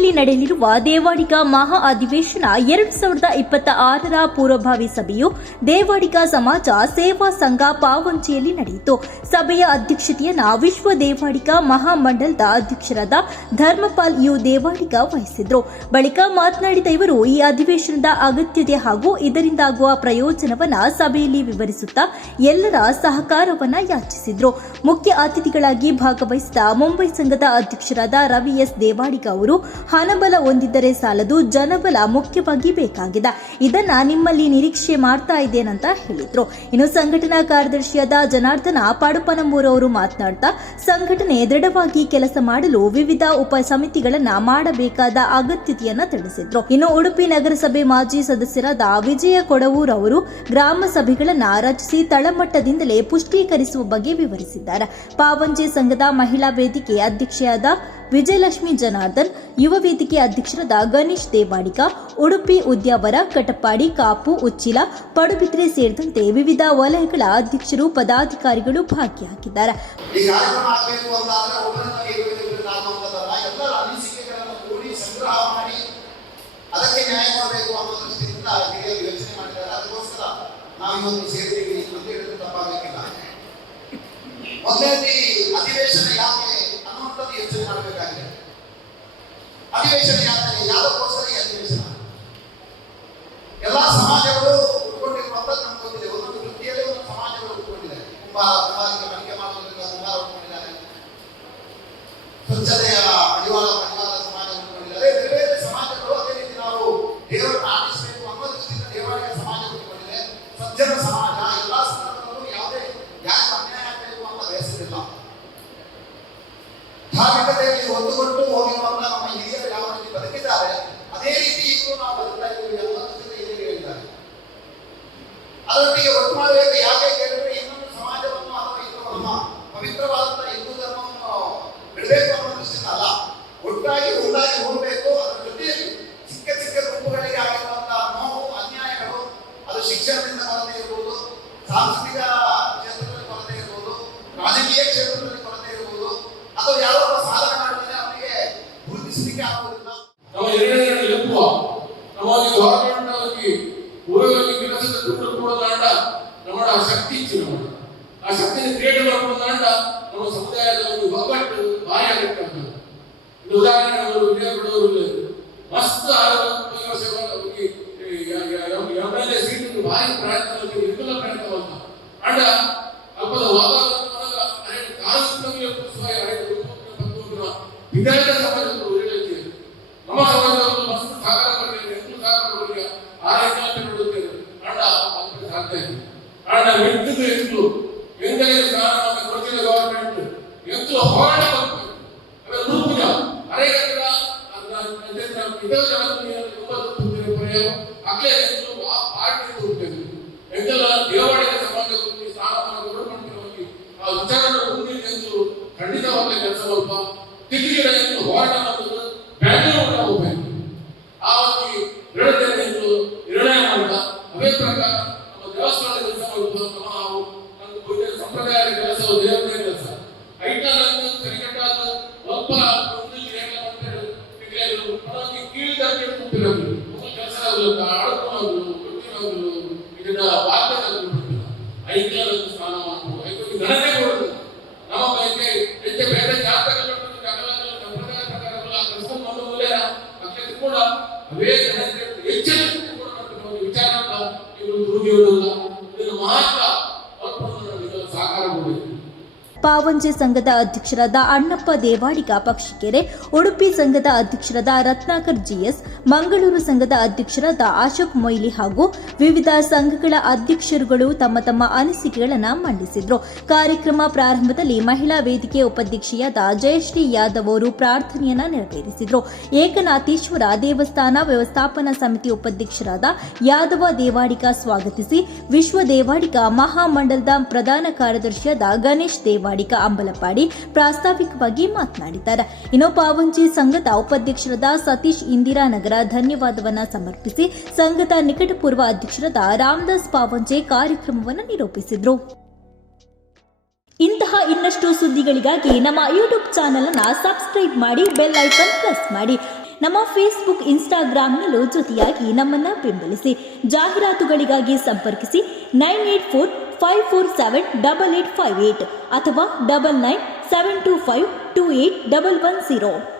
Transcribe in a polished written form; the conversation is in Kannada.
ಪಾವಂಜೆಯಲ್ಲಿ ನಡೆಯಲಿರುವ ದೇವಾಡಿಗ ಮಹಾ ಅಧಿವೇಶನ 2026ರ ಪೂರ್ವಭಾವಿ ಸಭೆಯು ದೇವಾಡಿಗ ಸಮಾಜ ಸೇವಾ ಸಂಘ ಪಾವಂಜೆಯಲ್ಲಿ ನಡೆಯಿತು. ಸಭೆಯ ಅಧ್ಯಕ್ಷತೆಯನ್ನು ವಿಶ್ವ ದೇವಾಡಿಗ ಮಹಾಮಂಡಲದ ಅಧ್ಯಕ್ಷರಾದ ಧರ್ಮಪಾಲ್ ಯು ದೇವಾಡಿಗ ವಹಿಸಿದ್ರು. ಬಳಿಕ ಮಾತನಾಡಿದ ಇವರು ಈ ಅಧಿವೇಶನದ ಅಗತ್ಯತೆ ಹಾಗೂ ಇದರಿಂದಾಗುವ ಪ್ರಯೋಜನವನ್ನ ಸಭೆಯಲ್ಲಿ ವಿವರಿಸುತ್ತಾ ಎಲ್ಲರ ಸಹಕಾರವನ್ನ ಯಾಚಿಸಿದ್ರು. ಮುಖ್ಯ ಅತಿಥಿಗಳಾಗಿ ಭಾಗವಹಿಸಿದ ಮುಂಬೈ ಸಂಘದ ಅಧ್ಯಕ್ಷರಾದ ರವಿ ಎಸ್ ದೇವಾಡಿಗ ಅವರು ಹಣಬಲ ಹೊಂದಿದ್ದರೆ ಸಾಲದು, ಜನಬಲ ಮುಖ್ಯವಾಗಿ ಬೇಕಾಗಿದೆ. ಇದನ್ನ ನಿಮ್ಮಲ್ಲಿ ನಿರೀಕ್ಷೆ ಮಾಡ್ತಾ ಇದ್ದೇನಂತ ಹೇಳಿದ್ರು. ಇನ್ನು ಸಂಘಟನಾ ಕಾರ್ಯದರ್ಶಿಯಾದ ಜನಾರ್ದನ ಪಾಡುಪನಂಬೂರ್ ಅವರು ಮಾತನಾಡ್ತಾ ಸಂಘಟನೆ ದೃಢವಾಗಿ ಕೆಲಸ ಮಾಡಲು ವಿವಿಧ ಉಪ ಸಮಿತಿಗಳನ್ನ ಮಾಡಬೇಕಾದ ಅಗತ್ಯತೆಯನ್ನ ತಿಳಿಸಿದ್ರು. ಇನ್ನು ಉಡುಪಿ ನಗರಸಭೆ ಮಾಜಿ ಸದಸ್ಯರಾದ ವಿಜಯ ಕೊಡವೂರ್ ಅವರು ಗ್ರಾಮ ಸಭೆಗಳನ್ನ ರಚಿಸಿ ತಳಮಟ್ಟದಿಂದಲೇ ಪುಷ್ಟೀಕರಿಸುವ ಬಗ್ಗೆ ವಿವರಿಸಿದ್ದಾರೆ. ಪಾವಂಜೆ ಸಂಘದ ಮಹಿಳಾ ವೇದಿಕೆ ಅಧ್ಯಕ್ಷೆಯಾದ ವಿಜಯಲಕ್ಷ್ಮಿ ಜನಾರ್ದನ್, ಯುವ ವೇದಿಕೆ ಅಧ್ಯಕ್ಷರಾದ ಗಣೇಶ್ ದೇವಾಡಿಗ, ಉಡುಪಿ ಉದ್ಯಾವರ, ಕಟಪಾಡಿ, ಕಾಪು, ಉಚ್ಚಿಲ, ಪಡುಬಿದ್ರೆ ಸೇರಿದಂತೆ ವಿವಿಧ ವಲಯಗಳ ಅಧ್ಯಕ್ಷರು ಪದಾಧಿಕಾರಿಗಳು ಭಾಗಿಯಾಗಿದ್ದಾರೆ. ಅಧಿವೇಶನ ಯಾವುದಕ್ಕೋಸ್ಕರ ಈ ಅಧಿವೇಶನ? ಎಲ್ಲಾ ಸಮಾಜಗಳು ಉಟ್ಕೊಂಡಿರುವಂತದ್ದು ನಮ್ಗೆ ಗೊತ್ತಿದೆ. ಒಂದೊಂದು ವೃತ್ತಿಯಲ್ಲಿ ಒಂದು ಸಮಾಜಗಳು ಉಟ್ಕೊಂಡಿದೆ. ಕುಂಬಾರಕ್ಕೆ ಮಡಿಕೆ ಮಾಡೋದ್ರಿಂದ ಕುಂಬಾರ ಉಟ್ಕೊಂಡಿದ್ದಾರೆ, ಸ್ವಚ್ಛತೆಯ ಅಡಿವಾಳ ಸಮಾಜ ಉಟ್ಕೊಂಡಿದ್ದಾರೆ. ಬೇರೆ ಬೇರೆ ಸಮಾಜಗಳು ಅದೇ ರೀತಿ ನಾವು ದೇವರನ್ನು ಆಡಿಸಬೇಕು ಅನ್ನೋ ದೃಷ್ಟಿಯಿಂದ ದೇವಾಲಯ ಸಮಾಜ ಉಟ್ಕೊಂಡಿದೆ. ಸಜ್ಜನ ಸಮಾಜ ಎಲ್ಲಾ ಸಂದರ್ಭದಲ್ಲೂ ಯಾವುದೇ ಯಾರು ಅನ್ಯಾಯ ಆಗಬೇಕು ಅನ್ನೋ ಬಯಸುತ್ತಿಲ್ಲ. ಧಾರ್ಮಿಕತೆಯಲ್ಲಿ ಒತ್ತುಕೊಟ್ಟು ಹೋಗಿರುವಂತಹ ನಮ್ಮ ಹಿರಿಯರು ಯಾವ ರೀತಿ ಬದುಕಿದ್ದಾರೆ ಅದೇ ರೀತಿ ಈಗಲೂ ನಾವು ಬದುಕ್ತಾ ಇದ್ದೀವಿ ಅನ್ನೋ ಹಿರಿಯರು ಹೇಳಿದ್ದಾರೆ. ಅದರೊಟ್ಟಿಗೆ ಒಟ್ಟು ಮಾಡಬೇಕು. ಯಾಕೆ ಕೇಳಿದ್ರೆ ಇನ್ನೊಂದು ಸಮಾಜವನ್ನು ಅಥವಾ ಇನ್ನೊಂದು ಪವಿತ್ರವಾದಂತಹ ಹಿಂದೂ ಧರ್ಮವನ್ನು ಬಿಡಬೇಕು ಅನ್ನೋ ದೃಷ್ಟಿಯಿಂದ ಅಲ್ಲ, ಒಟ್ಟಾಗಿ ಒಂದಾಗಿ ಹೋಗಬೇಕು. ಅದರ ಜೊತೆಯಲ್ಲಿ ಚಿಕ್ಕ ಚಿಕ್ಕ ಗುಂಪುಗಳಿಗೆ ಆಗಿರುವಂತಹ ನೋವು ಅನ್ಯಾಯಗಳು, ಅದು ಶಿಕ್ಷಣದಿಂದ ಕೊರತೆ ಇರ್ಬೋದು, ಸಾಂಸ್ಕೃತಿಕ ಕ್ಷೇತ್ರದಲ್ಲಿ ಕೊರತೆ ಇರ್ಬೋದು, ರಾಜಕೀಯ ಕ್ಷೇತ್ರದಲ್ಲಿ ಕೊರತೆ ಇರ್ಬೋದು, ಅಥವಾ ಯಾವ ಸಾಧನೆ ಮಾಡಿದ್ರೆ ಅವರಿಗೆ ಗುರುತಿಸಲಿಕ್ಕೆ ಆಗುವುದಿಲ್ಲ. ನಮ್ಮ ಎರಡನೇ ಎಪ್ಪುವ ನಮಗೆ ಗೌರ್ಮೆಂಟ್ ಅವರಿಗೆ ಊರಲ್ಲಿ ಕೆಲಸದ ದುಡ್ಡು ಕೊಡೋದಾಂಡ ನಮ್ಮ ಶಕ್ತಿ ಇತ್ತು. ಆ ಶಕ್ತಿಯನ್ನು ಕ್ರಿಯೇಟ್ ಮಾಡ್ಕೊಳ್ಳೋದಾಂಡ ನಮ್ಮ ಸಮುದಾಯದ ಒಂದು ಒಗ್ಗಟ್ಟು ಭಾರಿ ಆಗಬೇಕಾಗ್ತದೆ. ಉದಾಹರಣೆ ಅವರು ವಿಜಯಪುರವರು ಮಸ್ತ್ ಎಮ್ಎಲ್ಎ ಸೀಟ್ ಭಾರಿ ಪ್ರಯತ್ನ ವಿಫಲ ಪ್ರಯತ್ನವಲ್ಲ ಅಂಡ ಅಲ್ಪದ ವಾತಾವರಣ ವಿಧಾನ ಸಮಾಜಗಳು ನಮ್ಮ ಸಮಾಜವನ್ನು ಮಸ್ತ್ ಸಾಕಾರ ಮಾಡಿದ್ದೇವೆ, ಎಂಟು ಸಾಕಾರ ಮಾಡಿದ್ದೇವೆ, 6 ಕಿಲೋಮೀಟರ್ ಬಿಡುತ್ತೇವೆ ಅಣ್ಣ ಅದಕ್ಕೆ ಸಾಧ್ಯ ಇದೆ. ಅಣ್ಣ ಮೆಟ್ಟಿದ್ದು ಎಂಟು ಎಂದರೆ ಸ್ಥಾನವನ್ನು ಕೊಡ್ತಿಲ್ಲ ಗವರ್ಮೆಂಟ್ ಎಂಟು ಹೋರಾಟ ಬರ್ತದೆ. ಅದರ ರೂಪದ ಅರೆಗಟ್ಟಡ ಇತರ ಜನರಿಗೆ ಅಗಲೇ ಎಂಟು ಪಾರ್ಟಿ ಹೋಗ್ತೇವೆ. ಎಂತೆಲ್ಲ ದೇವಾಡಿಗ ಸಮಾಜದಲ್ಲಿ ಸ್ಥಾನವನ್ನು ಕೊಡಬೇಕು ಆ ವಿಚಾರವನ್ನು ಮುಂದಿನ ಎಂದು ಖಂಡಿತವಾದ ಕೆಲಸ ಸ್ವಲ್ಪ ತಿರುಗಿಡೆಯನ್ನು ಹೋರಾಟ ಮಾಡುವುದು ಬ್ಯಾಂಗ್ಳೂರು ಹೋಗಬೇಕು. ಆ ಒಂದು ದೃಢತೆಯನ್ನು ಎಂದು ನಿರ್ಣಯ ಮಾಡಿದ ಅದೇ ಪ್ರಕಾರ ನಮ್ಮ ದೇವಸ್ಥಾನದ ಕೆಲಸ ಮಾಡುವುದು ನಮ್ಮ ಸಂಪ್ರದಾಯದ ಕೆಲಸ, ದೇವರ ಕೆಲಸ ಐಟನ್ನು ಸರಿಕಟ್ಟಾದ ಒಬ್ಬ ಕೀಳಿದಂತೆ ಕೂತಿರಬೇಕು. ಕೆಲಸ ಆಡುಕೋಣಗಳು ಗೊತ್ತಿರೋದು ಇದನ್ನ ಬಾಧ್ಯತೆ ಐಕ್ಯವನ್ನು ಸ್ನಾನ ಮಾಡಬಹುದು, ಐಕ್ಯ ಘನತೆ ಕೊಡುವುದು. ನಮ್ಮ ಬಗ್ಗೆ ಹೆಚ್ಚು ಬೇರೆ ಜಾತಕಗಳು ಕೂಡ ಅವೇ ಎಚ್ಚರಿಕೆ ವಿಚಾರ ಇವರು ದುರುಗಿರುವುದಿಲ್ಲ. ಇದನ್ನು ಮಾತ್ರ ಸಾಕಾರಬಹುದು. ಪಾವಂಜೆ ಸಂಘದ ಅಧ್ಯಕ್ಷರಾದ ಅಣ್ಣಪ್ಪ ದೇವಾಡಿಗ ಪಕ್ಷಿಕೆರೆ, ಉಡುಪಿ ಸಂಘದ ಅಧ್ಯಕ್ಷರಾದ ರತ್ನಾಕರ್ ಜಿಎಸ್, ಮಂಗಳೂರು ಸಂಘದ ಅಧ್ಯಕ್ಷರಾದ ಅಶೋಕ್ ಮೊಯ್ಲಿ ಹಾಗೂ ವಿವಿಧ ಸಂಘಗಳ ಅಧ್ಯಕ್ಷರುಗಳು ತಮ್ಮ ತಮ್ಮ ಅನಿಸಿಕೆಗಳನ್ನು ಮಂಡಿಸಿದರು. ಕಾರ್ಯಕ್ರಮ ಪ್ರಾರಂಭದಲ್ಲಿ ಮಹಿಳಾ ವೇದಿಕೆ ಉಪಾಧ್ಯಕ್ಷೆಯಾದ ಜಯಶ್ರೀ ಯಾದವ್ ಅವರು ಪ್ರಾರ್ಥನೆಯನ್ನ ನೆರವೇರಿಸಿದರು. ಏಕನಾಥೇಶ್ವರ ದೇವಸ್ಥಾನ ವ್ಯವಸ್ಥಾಪನಾ ಸಮಿತಿ ಉಪಾಧ್ಯಕ್ಷರಾದ ಯಾದವ ದೇವಾಡಿಗ ಸ್ವಾಗತಿಸಿ, ವಿಶ್ವ ದೇವಾಡಿಗ ಮಹಾಮಂಡಲದ ಪ್ರಧಾನ ಕಾರ್ಯದರ್ಶಿಯಾದ ಗಣೇಶ್ ದೇವಾಡಿಗ ಅಂಬಲಪಾಡಿ ಪ್ರಾಸ್ತಾವಿಕವಾಗಿ ಮಾತನಾಡಿದ್ದಾರೆ. ಇನ್ನು ಪಾವಂಜೆ ಸಂಘದ ಉಪಾಧ್ಯಕ್ಷರಾದ ಸತೀಶ್ ಇಂದಿರಾನಗರ ಧನ್ಯವಾದವನ್ನ ಸಮರ್ಪಿಸಿ ಸಂಘದ ನಿಕಟಪೂರ್ವ ಅಧ್ಯಕ್ಷರಾದ ರಾಮದಾಸ್ ಪಾವಂಜೆ ಕಾರ್ಯಕ್ರಮವನ್ನು ನಿರೂಪಿಸಿದರು. ಇಂತಹ ಇನ್ನಷ್ಟು ಸುದ್ದಿಗಳಿಗಾಗಿ ನಮ್ಮ ಯೂಟ್ಯೂಬ್ ಚಾನೆಲ್ ಅನ್ನು ಸಬ್ಸ್ಕ್ರೈಬ್ ಮಾಡಿ, ಬೆಲ್ ಐಕಾನ್ ಪ್ರೆಸ್ ಮಾಡಿ. ನಮ್ಮ ಫೇಸ್ಬುಕ್ ಇನ್ಸ್ಟಾಗ್ರಾಂನಲ್ಲೂ ಜೊತೆಯಾಗಿ ನಮ್ಮನ್ನು ಬೆಂಬಲಿಸಿ. ಜಾಹೀರಾತುಗಳಿಗಾಗಿ ಸಂಪರ್ಕಿಸಿ 9845478858 ಅಥವಾ 9972528110.